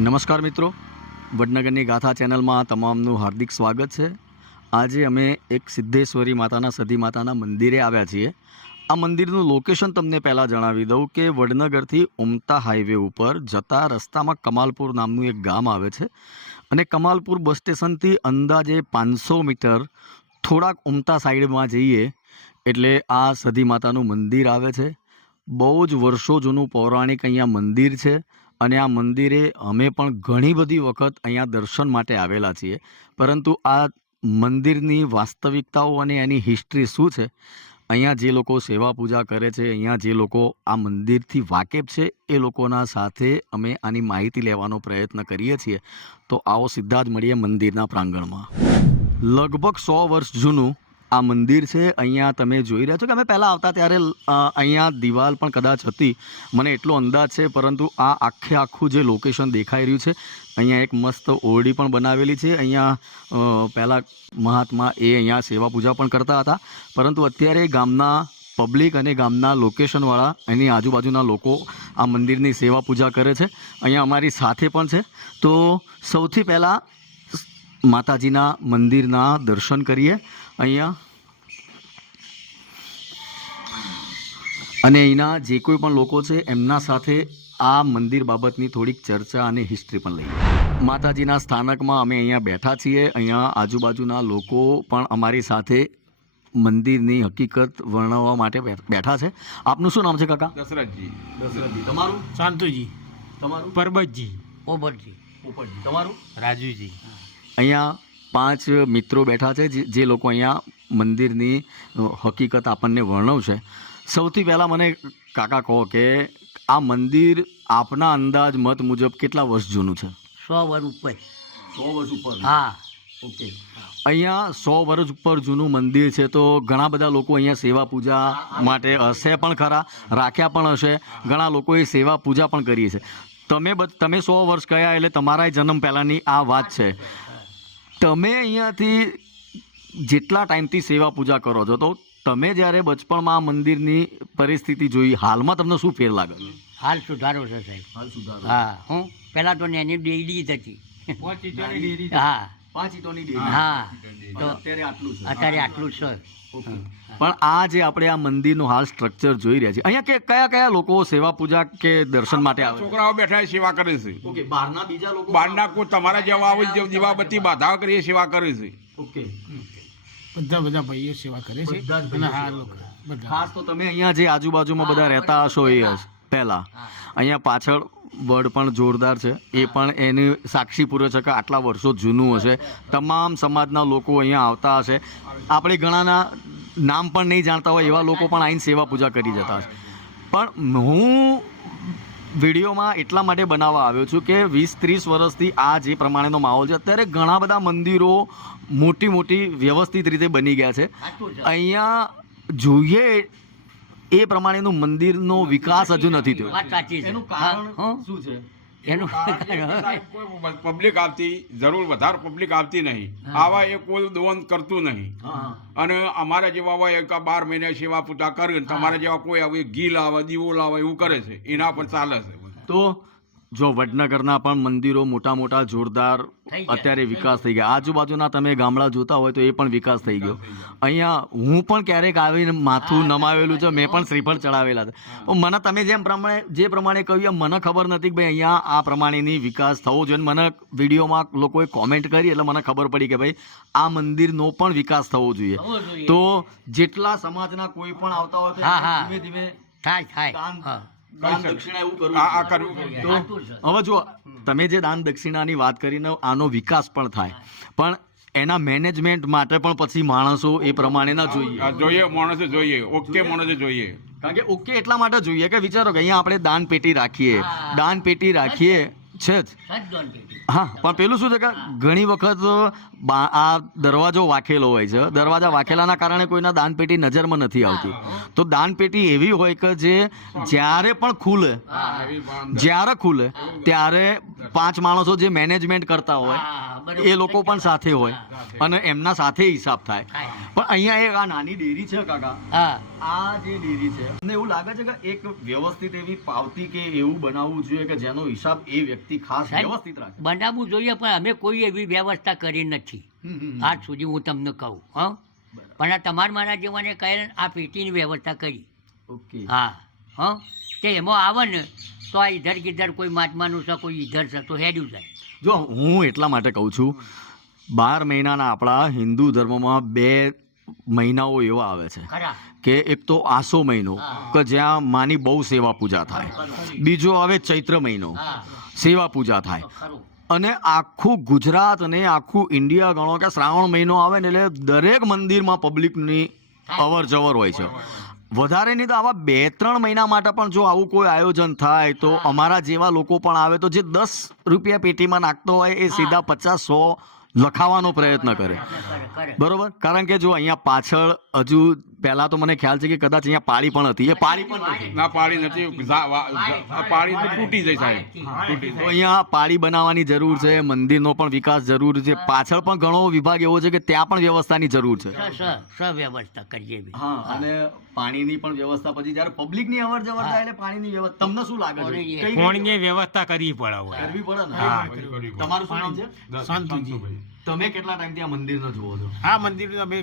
નમસ્કાર મિત્રો, વડનગરની ગાથા ચેનલમાં તમામનું હાર્દિક સ્વાગત છે. આજે અમે એક સિદ્ધેશ્વરી માતાના સતી માતાના મંદિરે આવ્યા છીએ. આ મંદિરનું લોકેશન તમને પહેલાં જણાવી દઉં કે વડનગરથી ઉમતા હાઈવે ઉપર જતા રસ્તામાં કમાલપુર નામનું એક ગામ આવે છે અને કમાલપુર બસ સ્ટેશનથી અંદાજે 500 મીટર થોડાક ઉમતા સાઈડમાં જઈએ એટલે આ સતી માતાનું મંદિર આવે છે. બહુ જ વર્ષો જૂનું પૌરાણિક અહીંયા મંદિર છે અને આ મંદિરે અમે પણ ઘણી બધી વખત અહીંયા દર્શન માટે આવેલા છીએ, પરંતુ આ મંદિરની વાસ્તવિકતાઓ અને એની હિસ્ટ્રી શું છે, અહીંયા જે લોકો સેવા પૂજા કરે છે, અહીંયા જે લોકો આ મંદિરથી વાકેફ છે એ લોકોના સાથે અમે આની માહિતી લેવાનો પ્રયત્ન કરીએ છીએ. તો આવો સીધા જ મળીએ મંદિરના પ્રાંગણમાં. લગભગ 100 વર્ષ જૂનું આ મંદિર છે. અહીંયા તમે જોઈ રહ્યા છો કે અમે પહેલાં આવતા ત્યારે અહીંયા દિવાલ પણ કદાચ હતી, મને એટલો અંદાજ છે, પરંતુ આ આખું જે લોકેશન દેખાઈ રહ્યું છે, અહીંયા એક મસ્ત ઓરડી પણ બનાવેલી છે. અહીંયા પહેલાં મહાત્મા એ અહીંયા સેવા પૂજા પણ કરતા હતા, પરંતુ અત્યારે ગામના પબ્લિક અને ગામના લોકેશનવાળા એની આજુબાજુના લોકો આ મંદિરની સેવા પૂજા કરે છે. અહીંયા અમારી સાથે પણ છે. તો સૌથી પહેલાં માતાજીના મંદિરના દર્શન કરીએ અહીંયા, અને અહીંના જે કોઈ પણ લોકો છે એમના સાથે આ મંદિર બાબતની થોડીક ચર્ચા અને હિસ્ટ્રી પણ લઈએ. માતાજીના સ્થાનકમાં અમે અહીંયા બેઠા છીએ. અહીંયા આજુબાજુના લોકો પણ અમારી સાથે મંદિરની હકીકત વર્ણવવા માટે બેઠા છે. આપનું શું નામ છે કાકા? દશરથજી. દશરથજી. તમારું? શાંતુજી. તમારું? પરબતજી. પોપટજી. પોપટજી. તમારું? રાજુજી. અહીંયા 5 મિત્રો બેઠા છે જે લોકો અહીંયા મંદિરની હકીકત આપણને વર્ણવશે. સૌથી પહેલાં મને કાકા કહો કે આ મંદિર આપના અંદાજ મત મુજબ કેટલા વર્ષ જૂનું છે? 100 વર્ષ ઉપર. 100 વર્ષ ઉપર? હા. ઓકે. અહીંયા 100 વર્ષ ઉપર જૂનું મંદિર છે, તો ઘણા બધા લોકો અહીંયા સેવા પૂજા માટે હશે પણ ખરા, રાખ્યા પણ હશે. ઘણા લોકોએ સેવા પૂજા પણ કરી છે. તમે 100 વર્ષ કયા એટલે તમારા જન્મ પહેલાંની આ વાત છે. તમે અહીંયાથી જેટલા ટાઈમથી સેવા પૂજા કરો છો, તો તમે જ્યારે બચપણમાં આ મંદિરની પરિસ્થિતિ જોઈ, હાલમાં તમને શું ફેર લાગે? હાલ સુધારો છે સાહેબ. હાલ સુધારો. હા. હું પહેલાં તો એની ડેલી જ હતી. હા. 5 ઈંટોની ડેરી. હા. તો અત્યારે આટલું છે. અત્યારે આટલું જ છે. પણ આ જે આપણે આ મંદિરનું હાલ સ્ટ્રક્ચર જોઈ રહ્યા છીએ, અહીંયા કયા કયા લોકો સેવા પૂજા કે દર્શન માટે આવે? છોકરાઓ બેઠા સેવા કરે છે. ઓકે. બહારના બીજા લોકો? બહારના કોઈ તમારા જેવા આવે દીવાબત્તી બાધા કરી સેવા કરે છે. ઓકે. બધા ભાઈઓ સેવા કરે છે. બધા જ અને ભાઈઓ હા સેવા લોકો કરે. બધા. ખાસ તો તમે અહીંયા જે આજુબાજુમાં બધા રહેતા હશો એ પહેલા અહીંયા પાછળ વડ પણ જોરદાર છે, એ પણ એની સાક્ષી પૂરે છે કે આટલા વર્ષો જૂનું હશે. તમામ સમાજના લોકો અહીંયા આવતા હશે. આપણે ઘણાના નામ પણ નહીં જાણતા હોય એવા લોકો પણ આવીને સેવા પૂજા કરી જતા હશે. પણ હું વિડીયોમાં એટલા માટે બનાવવા આવ્યો છું કે 20-30 વર્ષથી આ જે પ્રમાણેનો માહોલ છે, અત્યારે ઘણા બધા મંદિરો મોટી વ્યવસ્થિત રીતે બની ગયા છે. અહીંયા જોઈએ એ પ્રમાણેનું મંદિરનો વિકાસ હજુ નથી થયો. વાત સાચી છે. એનું કારણ હા. શું છે? એનું કોઈ પબ્લિક આવતી જરૂર વધારે પબ્લિક આવતી નહીં. આવા એ કોઈ દોન કરતું નહીં. અને અમારા જેવા હોય 12 મહિને સેવા પૂજા કરે, તમારા જેવા કોઈ આવે ઘી લાવે, દીવો લાવે એવું કરે છે, એના પર ચાલે છે. તો જો વડનગરના પણ મંદિરો મોટા જોરદાર અત્યારે વિકાસ થઈ ગયા. આજુબાજુના તમે ગામડા જોતા હોય તો એ પણ વિકાસ થઈ ગયો. અહીંયા હું પણ ક્યારેક આવીને માથું નમાવેલું છે, મેં પણ શ્રીફળ ચડાવેલા છે. પણ મને તમે જે પ્રમાણે કહ્યું મને ખબર નથી કે ભાઈ અહીંયા આ પ્રમાણેની વિકાસ થવો જોઈએ. મને વિડીયોમાં લોકોએ કોમેન્ટ કરી એટલે મને ખબર પડી કે ભાઈ આ મંદિરનો પણ વિકાસ થવો જોઈએ. તો જેટલા સમાજના કોઈ પણ આવતા હોય તો ધીમે ધીમે થાય. દાન દક્ષિણા એવું આ કરવું. કરવું. તો હવે જો તમે જે દાન દક્ષિણાની વાત કરીને આનો વિકાસ પણ થાય, પણ એના મેનેજમેન્ટ માટે પણ પછી માણસો એ પ્રમાણેના જોઈએ. જોઈએ માણસો જોઈએ. ઓકે માણસો જોઈએ. કારણ કે ઓકે એટલા માટે જોઈએ કે વિચારો કે અહીંયા આપણે દાન પેટી રાખીએ છે જ. હા, પણ પેલું શું છે કે ઘણી વખત આ દરવાજો વાંખેલો હોય છે. દરવાજા વાંખેલાના કારણે કોઈના દાનપેટી નજરમાં નથી આવતી. તો દાનપેટી એવી હોય કે જે જ્યારે પણ ખુલે ત્યારે 5 માણસો જે મેનેજમેન્ટ કરતા હોય એ લોકો પણ સાથે હોય અને એમના સાથે હિસાબ થાય. પણ અહીંયા એક આ નાની ડેરી છે કાકા, હા આ જે ડેરી છે મને એવું લાગે છે કે એક વ્યવસ્થિત એવી પાવતી કે એવું બનાવવું જોઈએ કે જેનો હિસાબ એ વ્યક્તિ ખાસ સાહેબ, વ્યવસ્થિત રાખે. બનાવવું જોઈએ પણ અમે કોઈ એવી વ્યવસ્થા કરી નથી આજ સુધી, હું તમને કહું. હા પણ આ તમારા મારા જેવાને કહે આ પેટીની વ્યવસ્થા કરી. ઓકે. હા હા તે એમાં આવે ને તો આ ઇધર કિધર કોઈ મહાત્માનું છે, કોઈ ઇધર છે તો હેડ્યું જાય. જો હું એટલા માટે કહું છું, 12 મહિનાના આપણા હિન્દુ ધર્મમાં 2 મહિનાઓ એવા આવે છે ખરા કે એક તો આસો મહિનો કે જ્યાં માની બહુ સેવા પૂજા થાય, બીજો આવે ચૈત્ર મહિનો, હા સેવા પૂજા થાય, ખરું અને આખું ગુજરાત અને આખું ઇન્ડિયા ગણો કે શ્રાવણ મહિનો આવે ને એટલે દરેક મંદિરમાં પબ્લિકની અવર જવર હોય છે. વધારે નહીં તો આવા 2-3 મહિના માટે પણ જો આવું કોઈ આયોજન થાય તો અમારા જેવા લોકો પણ આવે તો જે 10 રૂપિયા પેટીમાં નાખતો હોય એ સીધા 50-100 લખાવાનો પ્રયત્ન કરે. કરે બરોબર, કારણ કે જો અહીંયા પાછળ હજુ પહેલા તો મને ખ્યાલ છે કે કદાચ અહીંયા પાળી પણ હતી, એ પાળી પણ નથી. ના પાડી નથી, પાડી તો તૂટી જાય સાહેબ, તૂટી તો જાય. અહીંયા પાળી બનાવવાની જરૂર છે, મંદિરનો પણ વિકાસ જરૂર છે, પાછળ પણ ઘણો વિભાગ એવો છે કે ત્યાં પણ વ્યવસ્થાની જરૂર છે. વ્યવસ્થા કરીએ બી. હા, અને પાણીની પણ વ્યવસ્થા, પછી જ્યારે પબ્લિકની અવર જવર થાય એટલે પાણીની વ્યવસ્થા. તમને શું લાગે છે? કઈ પાણીની વ્યવસ્થા કરવી પડે હવે. કરવી પડે ને? હા. તમારું શું નામ છે? શાંતિજી. તમે કેટલા ટાઈમથી આ મંદિરનો જુઓ છો? આ મંદિર અમે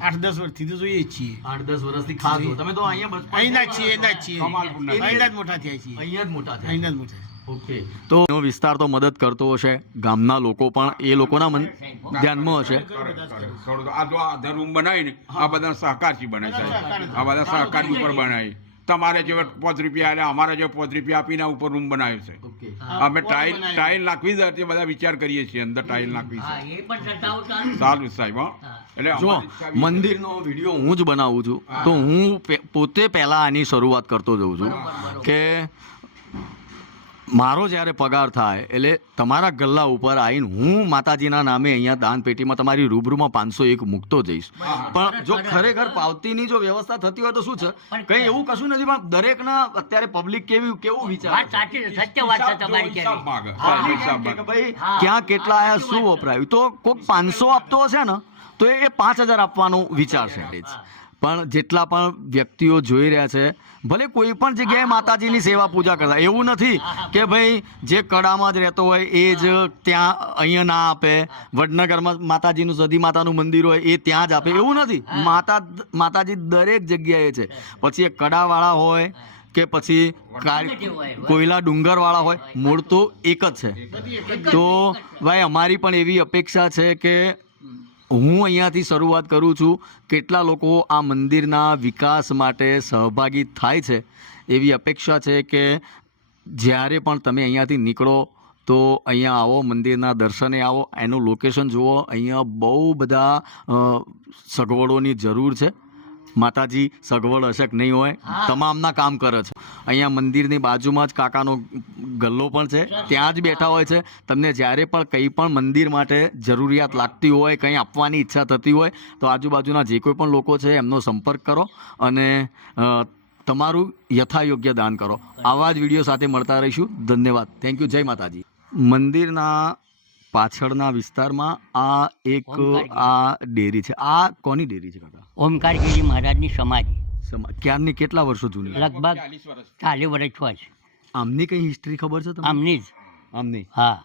8-10 વર્ષથી તો જોઈએ જ છીએ. 8-10 વર્ષથી ખાસ છો. તમે તો અહીંયા બચપણ અહીંના જ છીએ, અહીંના જ છીએ. કમાલપુરના. અહીંના જ મોટા થયા છીએ. અહીંયા જ મોટા થયા. અહીંના જ મોટા. ઓકે, તો એનો વિસ્તાર તો મદદ કરતો હશે, ગામના લોકો પણ એ લોકોના ધ્યાનમાં હશે. થોડું આ જો આ રૂમ બનાવી ને આ બધા સહકારથી બનાય સાહેબ, આ બધા સહકારી ઉપર બનાવી. તમારે જે 5 રૂપિયા આલ્યા, અમારે જે 5 રૂપિયા આપીને ઉપર રૂમ બનાવ્યો છે. ઓકે. અમે ટાઇલ નાખવી છે તે બધા વિચાર કરીએ છીએ, અંદર ટાઇલ નાખવી હા છે. એ પણ ચર્ચાઓ ચાલુ. સારું સાહેબ. હા એટલે જો અમારી ઈચ્છા એવી છે. મંદિરનો વિડીયો હું જ બનાવું છું તો હું પોતે પહેલા આની શરૂઆત કરતો જઉં છું કે મારો જ્યારે પગાર થાય એટલે તમારા ગલ્લા ઉપર આવીને હું માતાજીના નામે અહીંયા દાન પેટીમાં તમારી રૂબરૂમાં 501 મૂકતો જઈશ. પણ જો ખરેખર પાવતીની જો વ્યવસ્થા થતી હોય તો શું છે, કંઈ એવું કશું નથી, પણ દરેકના અત્યારે પબ્લિક કેવું વાત વિચારે છે? સાચી છે, સત્ય વાત છે તમારી હિસાબ કહેવી. માગે. હા, સાહેબ, હિસાબ કે માગે. ભાઈ ક્યાં કેટલા આયા, શું વપરાયું, તો કોઈક 500 આપતો હશે ને તો એ 5000 આપવાનું વિચારશે. પણ જેટલા પણ વ્યક્તિઓ જોઈ રહ્યા છે, ભલે કોઈ પણ જગ્યાએ માતાજીની સેવા પૂજા કરતા, એવું નથી કે ભાઈ જે કડામાં જ રહેતો હોય એ જ ત્યાં અહીંયા ના આપે, વડનગરમાં માતાજીનું સદી માતાનું મંદિર હોય એ ત્યાં જ આપે, એવું નથી. માતાજી દરેક જગ્યાએ છે, પછી એ કડાવાળા હોય કે પછી કોયલા ડુંગરવાળા હોય, મૂળ તો એક જ છે. તો ભાઈ અમારી પણ એવી અપેક્ષા છે કે હું અહીંયાથી શરૂઆત કરું છું, કેટલા લોકો આ મંદિરના વિકાસ માટે સહભાગી થાય છે એવી અપેક્ષા છે કે જ્યારે પણ તમે અહીંયાથી નીકળો તો અહીંયા આવો, મંદિરના દર્શને આવો, એનું લોકેશન જુઓ. અહીંયા બહુ બધા સગવડોની જરૂર છે. માતાજી સગવડ હશે કે નહીં હોય, તમામના કામ કરે છે. અહીંયા મંદિરની બાજુમાં જ કાકાનો ગલ્લો પણ છે, ત્યાં જ બેઠા હોય છે. તમને જ્યારે પણ કંઈ પણ મંદિર માટે જરૂરિયાત લાગતી હોય, કંઈ આપવાની ઈચ્છા થતી હોય તો આજુબાજુના જે કોઈ પણ લોકો છે એમનો સંપર્ક કરો અને તમારું યથાયોગ્ય દાન કરો. આવા જ વિડીયો સાથે મળતા રહીશું. ધન્યવાદ. Thank you. જય માતાજી. મંદિરના પાછળના વિસ્તારમાં આ એક આ ડેરી છે. આ કોની ડેરી છે કાકા? ઓમકારગીરી મહારાજની સમાધિ ક્યારની, કેટલા વર્ષો જૂની? લગભગ 40 વર્ષ થયા છે. આમની કઈ હિસ્ટ્રી ખબર છે તમને? આમની જ. આમની હા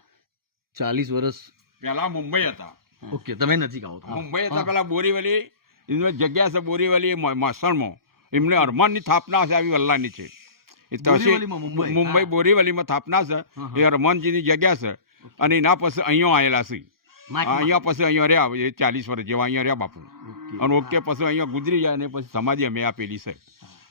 40 વર્ષ. પેલા મુંબઈ હતા. ઓકે, તમે નજીક આવો તો. મુંબઈ હતા પેલા બોરીવલી એની જગ્યા છે, બોરીવલી મસણમાં એમને હરમાનની સ્થાપના છે, આવી વલ્લાની છે. એ તહસીલ બોરીવલીમાં મુંબઈ? મુંબઈ બોરીવલીમાં સ્થાપના છે, એ હરમાનજીની જગ્યા છે. અને એના પછી અહીંયા આવેલા છે. અહીંયા પછી અહીંયા રહ્યા, એ 40 વર્ષ જેવા અહીંયા રહ્યા બાપુ. અને ઓકે પછી અહીંયા ગુજરી જાય અને પછી સમાધિ અમે આપેલી છે.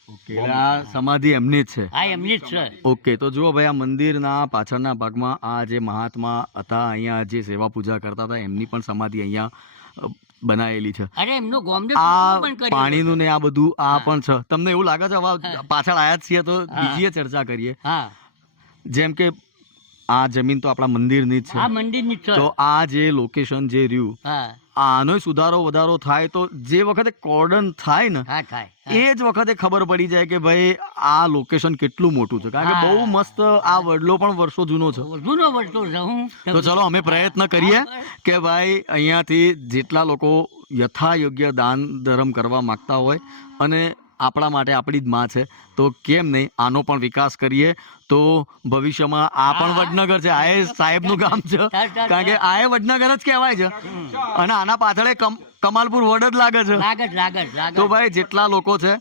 ઓકે, આ સમાધિ એમની જ છે. હા એમની જ છે. ઓકે, તો જુઓ ભાઈ, આ મંદિરના પાછળના ભાગમાં આ જે મહાત્મા હતા, અહીંયા જે સેવા પૂજા કરતા હતા, એમની પણ સમાધિ અહીંયા બનાવેલી છે. અરે એમનું ગોમને આ પણ કર્યું. પાણીનું ને આ બધું આ પણ છે. તમને એવું લાગે છે હવે પાછળ આયા જ છીએ તો બીજી ચર્ચા કરીએ. હા જેમ કે આ જમીન તો આપણા મંદિરની જ આ છે, મંદિરની જ છે. તો આ જે લોકેશન જે રહ્યું, હા આનો સુધારો વધારો થાય તો જે વખતે કોર્ડન થાય ને હા થાય. એ જ વખતે ખબર પડી જાય કે ભાઈ આ લોકેશન કેટલું મોટું છે. કારણ કે બહુ મસ્ત આ વડલો પણ વર્ષો જૂનો છે. જૂનો વસ્તુ છે. હું તો ચલો અમે પ્રયત્ન કરીએ કે ભાઈ અહીંયાથી જેટલા લોકો યથાયોગ્ય દાન ધર્મ કરવા માગતા હોય અને આપણા માટે આપણી જ માં છે તો કેમ નહીં આનો પણ વિકાસ કરીએ તો ભવિષ્યમાં આ પણ વડનગર છે આ એ સાહેબનું ગામ છે કારણ કે આ એ વડનગર જ કહેવાય છે અને આના પાછળ એ કમાલપુર વડ જ લાગે છે લાગત તો ભાઈ જેટલા લોકો છે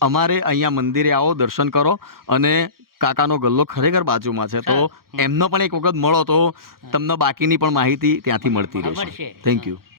અમારે અહીંયા મંદિરે આવો દર્શન કરો અને કાકાનો ગલ્લો ખરેખર બાજુમાં છે તો એમનો પણ એક વખત મળો તો તમને બાકીની પણ માહિતી ત્યાંથી મળતી રહેશે થેન્ક યુ